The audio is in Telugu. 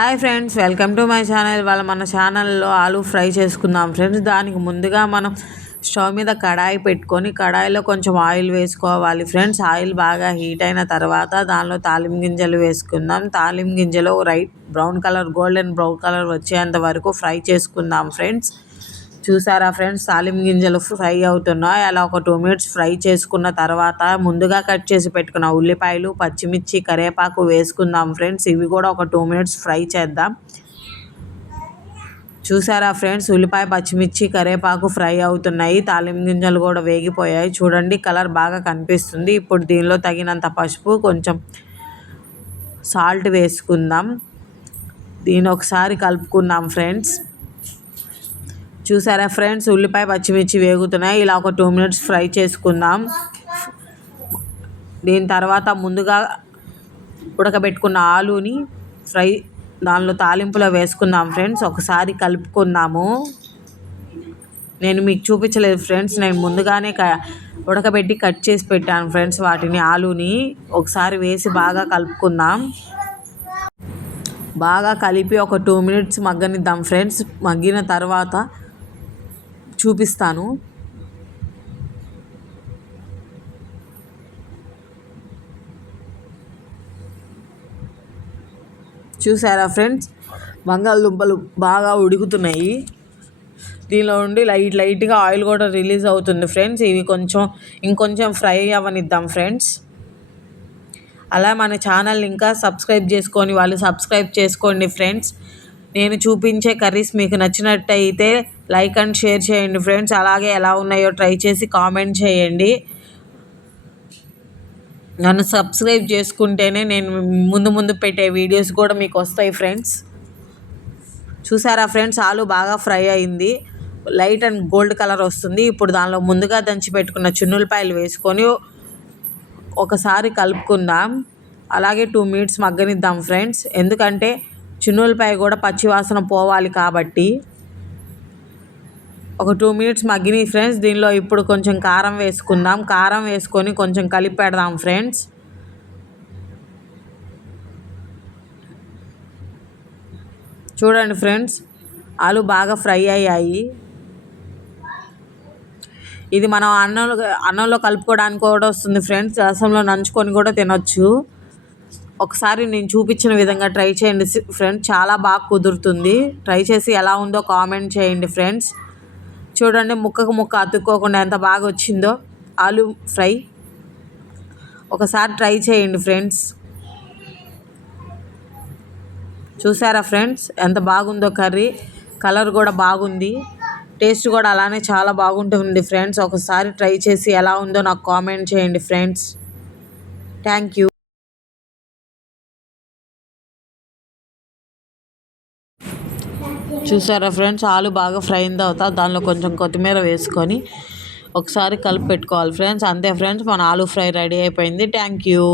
Hi friends, welcome to my channel. మన ఛానల్లో ఆలు ఫ్రై చేసుకుందాం ఫ్రెండ్స్. దానికి ముందుగా మనం స్టవ్ మీద కడాయి పెట్టుకొని కడాయిలో కొంచెం ఆయిల్ వేసుకోవాలి ఫ్రెండ్స్. ఆయిల్ బాగా హీట్ అయిన తర్వాత దానిలో తాలింపు గింజలు వేసుకుందాం. తాలింపు గింజలు brown colour, golden brown colour వచ్చేంత వరకు ఫ్రై చేసుకుందాం ఫ్రెండ్స్. చూసారా ఫ్రెండ్స్, తాలింపు గింజలు ఫ్రై అవుతున్నాయి. అలా ఒక 2 మినిట్స్ ఫ్రై చేసుకున్న తర్వాత ముందుగా కట్ చేసి పెట్టుకున్న ఉల్లిపాయలు, పచ్చిమిర్చి, కరివేపాకు వేసుకుందాం ఫ్రెండ్స్. ఇవి కూడా ఒక 2 మినిట్స్ ఫ్రై చేద్దాం. చూసారా ఫ్రెండ్స్, ఉల్లిపాయ, పచ్చిమిర్చి, కరివేపాకు ఫ్రై అవుతున్నాయి. తాలింపు గింజలు కూడా వేగిపోయాయి. చూడండి, కలర్ బాగా కనిపిస్తుంది. ఇప్పుడు దీనిలో తగినంత పసుపు, కొంచెం సాల్ట్ వేసుకుందాం. దీన్ని ఒకసారి కలుపుకుందాం ఫ్రెండ్స్. చూసారా ఫ్రెండ్స్, ఉల్లిపాయ, పచ్చిమిర్చి వేగుతున్నాయి. ఇలా ఒక 2 మినిట్స్ ఫ్రై చేసుకుందాం. దీని తర్వాత ముందుగా ఉడకబెట్టుకున్న ఆలుని దానిలో తాలింపులో వేసుకుందాం ఫ్రెండ్స్. ఒకసారి కలుపుకుందాము. నేను మీకు చూపించలేదు ఫ్రెండ్స్, నేను ముందుగానే ఉడకబెట్టి కట్ చేసి పెట్టాను ఫ్రెండ్స్. వాటిని ఆలుని ఒకసారి వేసి బాగా కలుపుకుందాం. బాగా కలిపి ఒక 2 మినిట్స్ మగ్గనిద్దాం ఫ్రెండ్స్. మగ్గిన తర్వాత చూపిస్తాను. చూసారా ఫ్రెండ్స్, బంగాళదుంపలు బాగా ఉడుకుతున్నాయి. దీనిలో నుండి లైట్గా ఆయిల్ కూడా రిలీజ్ అవుతుంది ఫ్రెండ్స్. ఇవి ఇంకొంచెం ఫ్రై అవ్వనిద్దాం ఫ్రెండ్స్. అలా మన ఛానల్ ఇంకా సబ్స్క్రైబ్ చేసుకొని వాళ్ళు సబ్స్క్రైబ్ చేసుకోండి ఫ్రెండ్స్. నేను చూపించే కర్రీస్ మీకు నచ్చినట్టయితే లైక్ అండ్ షేర్ చేయండి ఫ్రెండ్స్. అలాగే ఎలా ఉన్నాయో ట్రై చేసి కామెంట్ చేయండి. నన్ను సబ్స్క్రైబ్ చేసుకుంటేనే నేను ముందు పెట్టే వీడియోస్ కూడా మీకు వస్తాయి ఫ్రెండ్స్. చూసారా ఫ్రెండ్స్, ఆలు బాగా ఫ్రై అయింది. లైట్ అండ్ గోల్డ్ కలర్ వస్తుంది. ఇప్పుడు దానిలో ముందుగా దంచి పెట్టుకున్న చిన్నులపాయలు వేసుకొని ఒకసారి కలుపుకుందాం. అలాగే 2 మినిట్స్ మగ్గనిద్దాం ఫ్రెండ్స్. ఎందుకంటే చిన్నులపాయ కూడా పచ్చివాసన పోవాలి కాబట్టి. ఒక 2 మినిట్స్ మగ్గినాయి ఫ్రెండ్స్. దీనిలో ఇప్పుడు కొంచెం కారం వేసుకుందాం. కారం వేసుకొని కొంచెం కలిపి పెడదాం ఫ్రెండ్స్. చూడండి ఫ్రెండ్స్, ఆలు బాగా ఫ్రై అయ్యాయి. ఇది మనం అన్నంలో కలుపుకోవడానికి కూడా వస్తుంది ఫ్రెండ్స్. రసంలో నంచుకొని కూడా తినొచ్చు. ఒకసారి నేను చూపించిన విధంగా ట్రై చేయండి ఫ్రెండ్స్. చాలా బాగా కుదురుతుంది. ట్రై చేసి ఎలా ఉందో కామెంట్ చేయండి ఫ్రెండ్స్. చూడండి, ముక్కకు ముక్క అతుక్కోకుండా ఎంత బాగా వచ్చిందో ఆలు ఫ్రై. ఒకసారి ట్రై చేయండి ఫ్రెండ్స్. చూసారా ఫ్రెండ్స్, ఎంత బాగుందో కర్రీ. కలర్ కూడా బాగుంది. టేస్ట్ కూడా అలానే చాలా బాగుంటుంది ఫ్రెండ్స్. ఒకసారి ట్రై చేసి ఎలా ఉందో నాకు కామెంట్ చేయండి ఫ్రెండ్స్. Thank you. చూసారా ఫ్రెండ్స్, ఆలు బాగా ఫ్రై అయిన తర్వాత దానిలో కొంచెం కొత్తిమీర వేసుకొని ఒకసారి కలిపి పెట్టుకోవాలి ఫ్రెండ్స్. అంతే ఫ్రెండ్స్, మన ఆలు ఫ్రై రెడీ అయిపోయింది. Thank you.